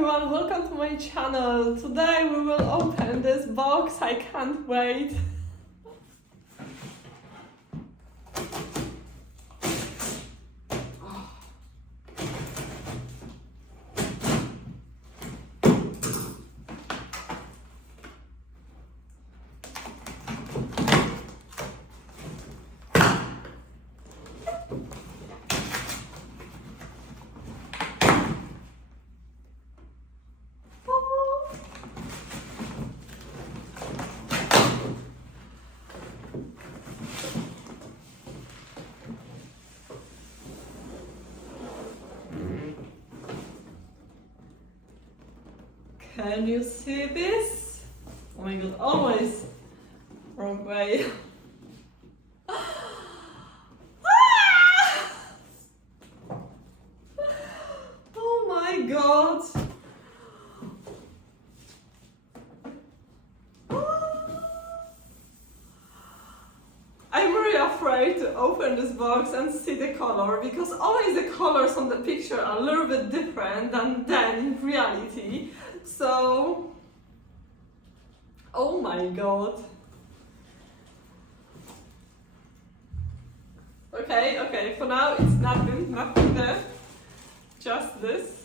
everyone, welcome to my channel. Today we will open this box. I can't wait. Can you see this? Oh my god, always wrong way. Oh my god. I'm really afraid to open this box and see the color because always the colors on the picture are a little bit different than in reality. So, oh my god. Okay, for now it's nothing there. Just this.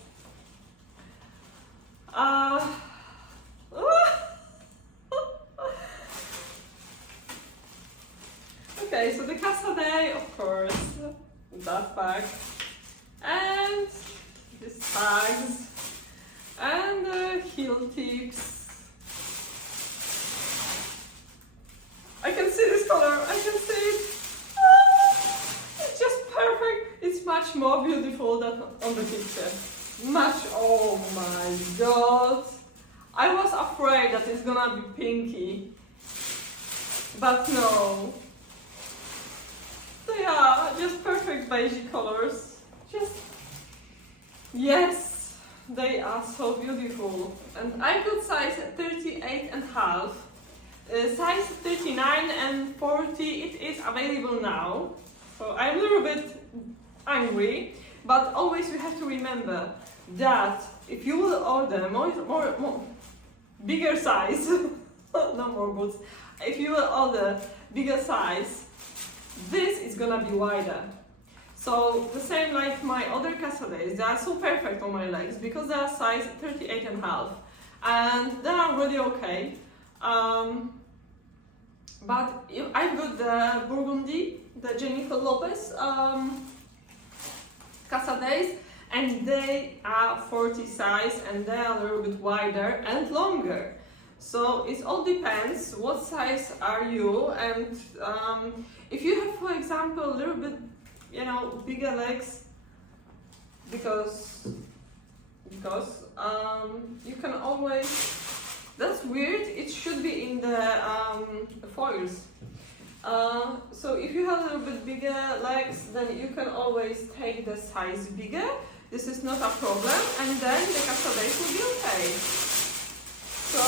Okay, so the Casaday, of course, that bag, and these tags, and the heel tips. I can see this color, I can see it. It's just perfect. It's much more beautiful than on the picture. Oh my god. I was afraid that it's gonna be pinky, but no. They are just perfect beige colors. Yes, they are so beautiful. And I got size 38 and half. Size 39 and 40, it is available now. So I'm a little bit angry, but always you have to remember that if you will order more bigger size, no more boots, if you will order bigger size, this is gonna be wider. So the same like my other Casadays, they are so perfect on my legs because they are size 38 and half, and they are really okay. But I've got the Burgundy, the Jennifer Lopez Casadays, and they are 40 size and they are a little bit wider and longer. So it all depends what size are you, and if you have, for example, a little bit, bigger legs, because you can always. That's weird. It should be in the foils. So if you have a little bit bigger legs, then you can always take the size bigger. This is not a problem, and then the Casadays will be okay. So,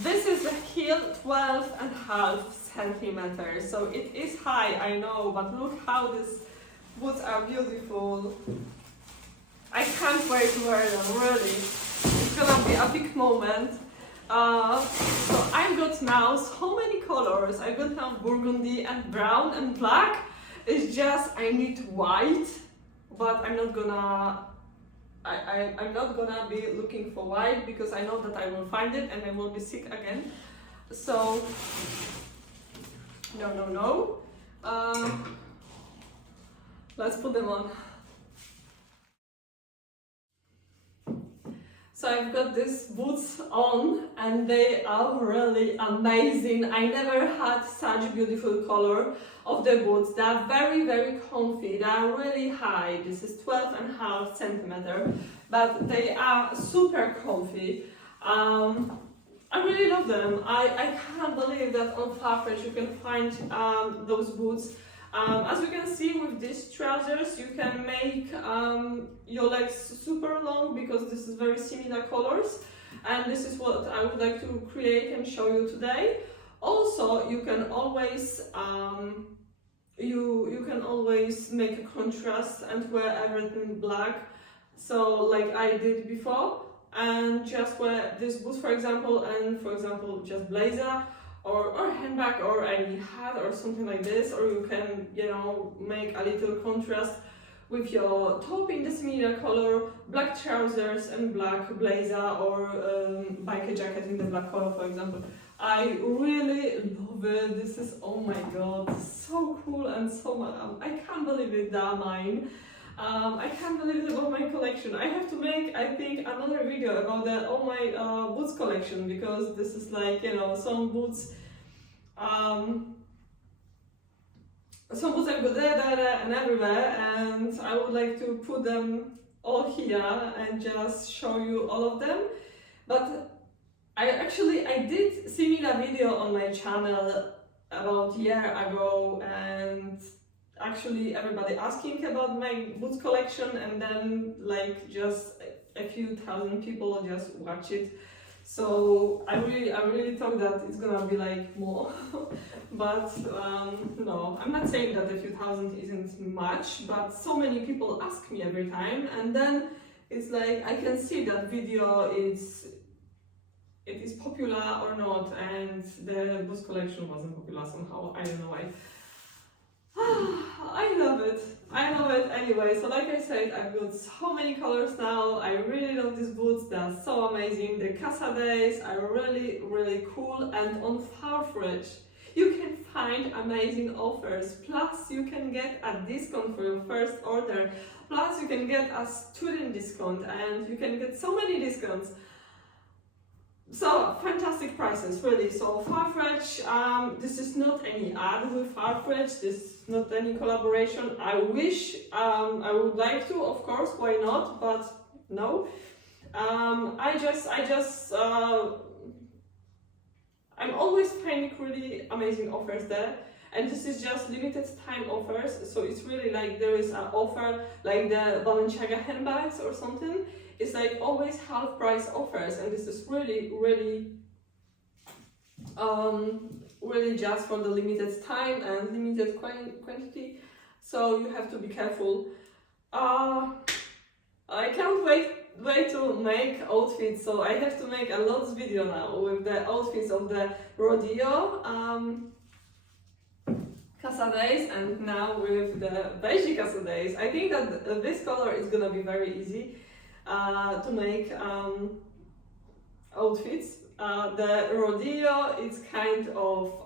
this is the heel 12.5 centimeters. So it is high, I know, but look how these boots are beautiful. I can't wait to wear them, really. It's gonna be a big moment. So I've got now so many colors. I've got now burgundy and brown and black. It's just I need white, but I'm not gonna be looking for white because I know that I will find it and I will be sick again. So no. Let's put them on. So I've got these boots on and they are really amazing. I never had such beautiful color of the boots. They are very, very comfy. They are really high. This is 12.5 centimeter, but they are super comfy. I really love them. I can't believe that on Farfetch you can find those boots. As you can see with these trousers, you can make your legs super long because this is very similar colors, and this is what I would like to create and show you today. Also, you can always you can always make a contrast and wear everything black, so like I did before, and just wear this boots for example, and for example just blazer or handbag or any hat or something like this, or you can, you know, make a little contrast with your top in the similar color, black trousers and black blazer, or biker jacket in the black color for example. I really love it. This is, oh my god, so cool and so much. I can't believe it, they're mine. I can't believe it about my collection. I have to make, I think, another video about all my boots collection, because this is like, you know, some boots I go there and everywhere, and I would like to put them all here and just show you all of them. But I did similar video on my channel about a year ago, and actually everybody asking about my boots collection, and then like just a few thousand people just watch it. So I really thought that it's gonna be like more, but no, I'm not saying that a few thousand isn't much, but so many people ask me every time, and then it's like I can see that video it is popular or not, and the boots collection wasn't popular somehow. I don't know why. I love it. I love it anyway. So like I said, I've got so many colors now. I really love these boots. They're so amazing. The Casadays are really cool. And on Farfetch, you can find amazing offers. Plus, you can get a discount for your first order. Plus, you can get a student discount, and you can get so many discounts. So fantastic prices, really. So Farfetch, this is not any ad with Farfetch, this is not any collaboration. I wish, I would like to, of course, why not, but no. I'm always finding really amazing offers there, and this is just limited time offers, so it's really like there is an offer like the Balenciaga handbags or something. It's like always half price offers, and this is really just for the limited time and limited quantity, so you have to be careful. I can't wait to make outfits, so I have to make a lots video now with the outfits of the rodeo Casadays, and now with the beige Casadays. I think that this color is gonna be very easy to make outfits. The rodeo, it's kind of,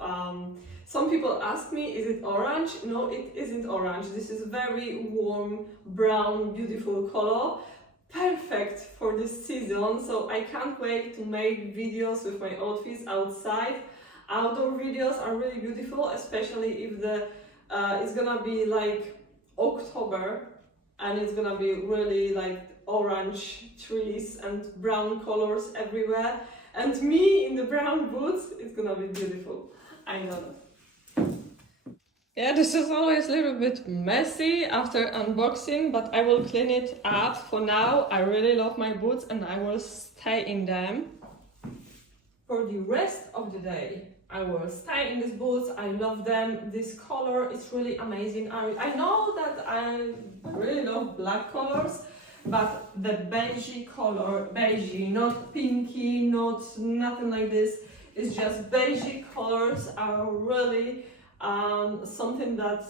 some people ask me, is it orange? No, it isn't orange. This is very warm, brown, beautiful color. Perfect for this season, so I can't wait to make videos with my outfits outside. Outdoor videos are really beautiful, especially if it's gonna be like October, and it's gonna be really like orange trees and brown colors everywhere, and me in the brown boots, it's gonna be beautiful. I know. Yeah, this is always a little bit messy after unboxing, but I will clean it up. For now, I really love my boots and I will stay in them. For the rest of the day, I will stay in these boots. I love them. This color is really amazing. I know that I really love black colors, but the beige color, beige, not pinky, nothing like this. It's just beige colors are really something that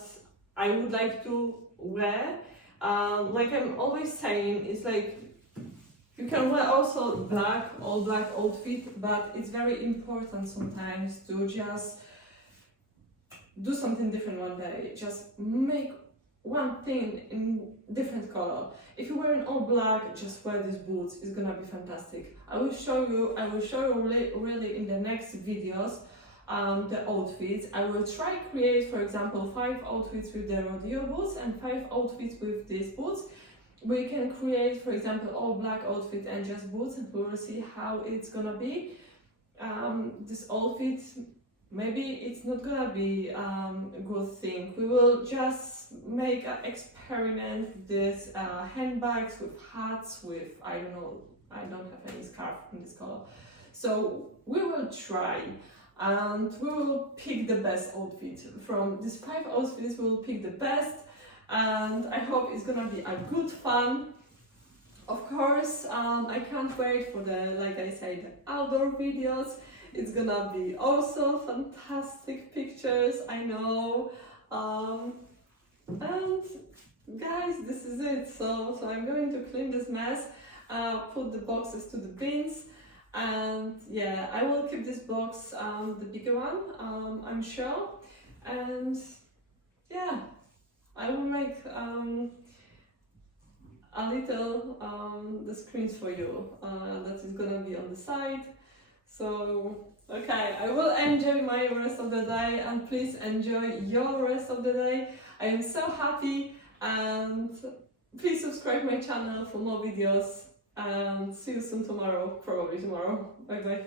I would like to wear. Like I'm always saying, it's like you can wear also black, all black outfit, but it's very important sometimes to just do something different one day. Just make one thing in different color. If you're wearing all black, just wear these boots. It's gonna be fantastic. I will show you really in the next videos the outfits. I will try create, for example, 5 outfits with the rodeo boots and 5 outfits with these boots. We can create, for example, all black outfit and just boots, and we will see how it's gonna be. This outfit, maybe it's not gonna be a good thing. We will just make an experiment with this handbags, with hats, with, I don't know, I don't have any scarf in this color. So we will try. and we will pick the best outfit. From these 5 outfits we will pick the best, and I hope it's gonna be a good fun. Of course, I can't wait for the, like I said, outdoor videos. It's gonna be also fantastic pictures, I know. And guys, this is it. So I'm going to clean this mess, put the boxes to the bins, and yeah, I will keep this box, the bigger one, I'm sure. And yeah, I will make a little the screens for you that is gonna be on the side. So okay, I will enjoy my rest of the day, and please enjoy your rest of the day. I am so happy, and please subscribe my channel for more videos, and see you soon tomorrow, probably tomorrow. Bye bye.